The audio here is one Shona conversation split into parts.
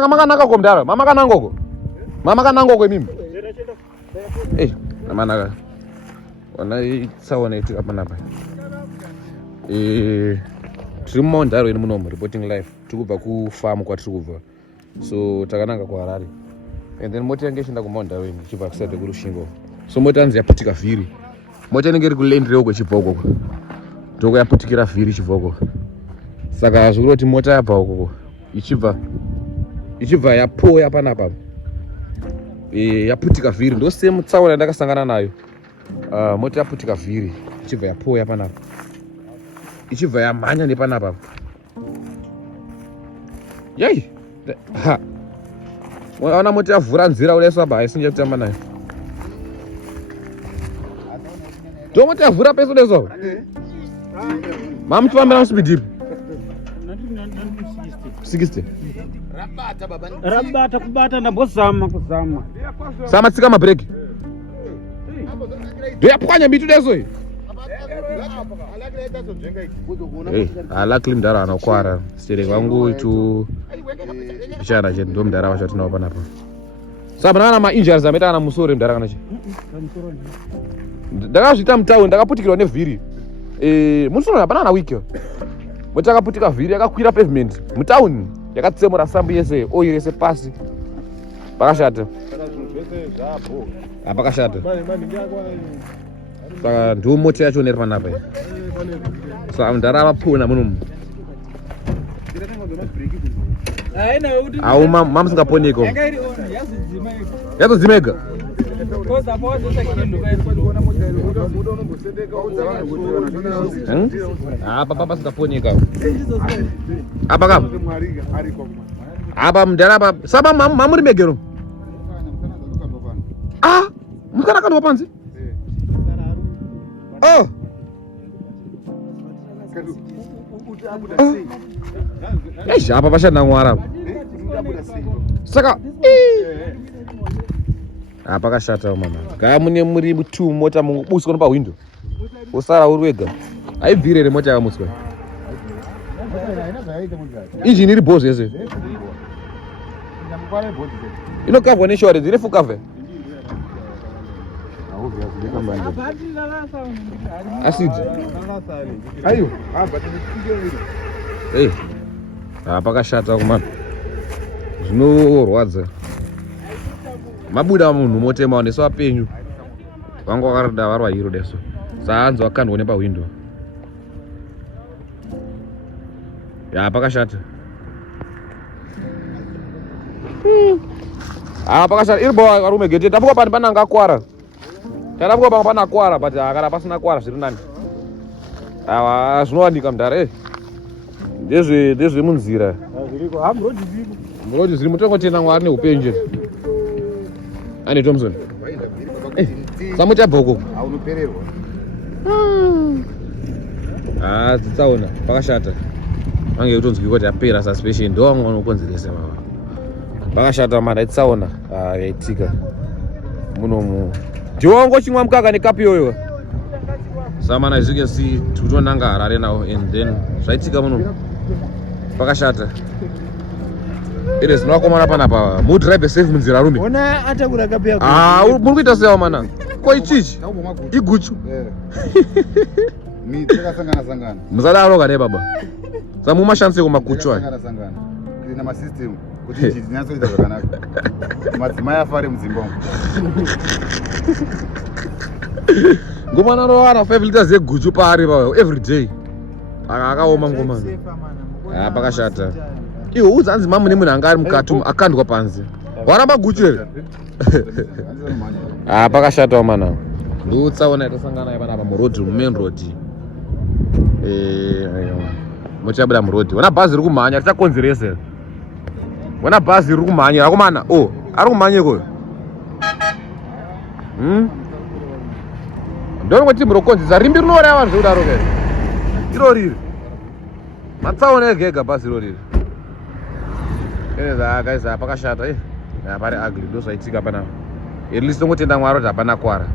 makanaka ko mdara mama kanangoko mama kanangoko imimi namanaka ona itsaona yetu apa napa tiri mumaundaro ino munomu reporting live tiri kubva kufamu kwatiri kubva so takananga kuharare and then mota yange ichienda kumaundaro ino ichibva kusade kurushingo so mota yanzi yaputika vhiri mota inenge iri kuland road ichibva ukoko ndoko yaputikira vhiri ichibva ukoko saka zvikuru kuti mota yabva ukoko ichibva yapoya panapa yaputika vhiri ndosemu tsaona ndakasangana nayo mota yaputika vhiri ichibva yapoya panapa ichibva yamhanya nepanapa yai ha waona mota yavhura nzira udaiswa ba isinge kutamba nayo ndo mota yavhura pesa udaiswa mamutufambira muspeed ipi 60 rabata kubata ndambozama kuzama sama tsika mabreak ndo yapwanya mbitu deso alakili mdara anakwara sitereki wangu itu bichana chedu ndo mdara wacho tinao panapa saka ndana ma-injuries ameta ana musoro mdara kana che ndakazvita mutauni ndakaputikirwa nevhiri musoro hapana ana wiki mota akaputika vhiri yakakwira pavement mutauni yakatsemura sambu yese oil yese pasi pakashata pakashata saka ndo mota yacho neri panapa saka mdara avapona munomu au mamusingaponeko yazodzimega apa pasingaponeka apa kam apa mdara apa saba mamuri megero mukanakandwa panze apa pashanda mwara saka pakashata mama gaa mune muri 2 mota mungubuswa nepahwindo usara uri wega haibviri here mota yakamuswa injini iri bhozi yese inokavhwa neshorage ine full cover acid ayo pakashata kumana zvinorwadza mabuda munhu motema oneso apenyu vangu vakarida varwa hiro deso saanzi wakandwa nepahwindo pakashata pakashata iri bwa varume gete tapuka pani pananga akwara tadapuka panga pana akwara but kana pasina kwara zviri nani awa zvinowanika mudhara ndezvemunzira murodi zviri mutongotenda mwari neupenyu chete ane Thompson samuti abva ukoko dzitsaona pakashata vange kutonzwika kuti yapera suspension ndo vamwe vanokonzeresa vava pakashata mana itsaona yaitika munomu ndiwango chimwa mukaka nekapi yoyo samana as you can see tutonanga Harare now and then zvaitika munomu pakashata ine zvinovakomana panapa mudrive safe munzira rume ona atakura kapia muri kuita sewa mana ko ichichi iguchu musadaro kane baba samumashandise kumaguchu aya ina masystem kuti ichi dzinatsoita zvakanaka madzimai afare mudzimba umu ngomana rovana 5 liters yeguchu paari pa every day akaoma ngomana pakashata iwo uzanzi mamune munhu anga ari mukati akandwa panze waramba guchu here pakashatawo mana ndotsaona yatasangana naye panapa murodhi mumain road muchabuda murodhi wana bhazi riri kumhanya richakonzeresa wana bhazi riri kumhanya rakomana ari kumhanya ikoyo ndonongoti murokonzesa rimbi rinoreva zvekudaro ke iro riri matsaona ega ega bhazi iro riri guys pakashata pari ugly ndo zvaitika panapa at least tongotenda mwari kuti hapana kwara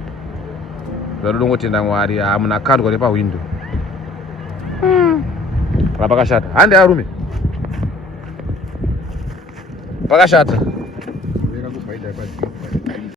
zvanodongotenda mwari munhu akandwa nepahwindo pakashata hande arume pakashata. Reka kubhaidha padziri.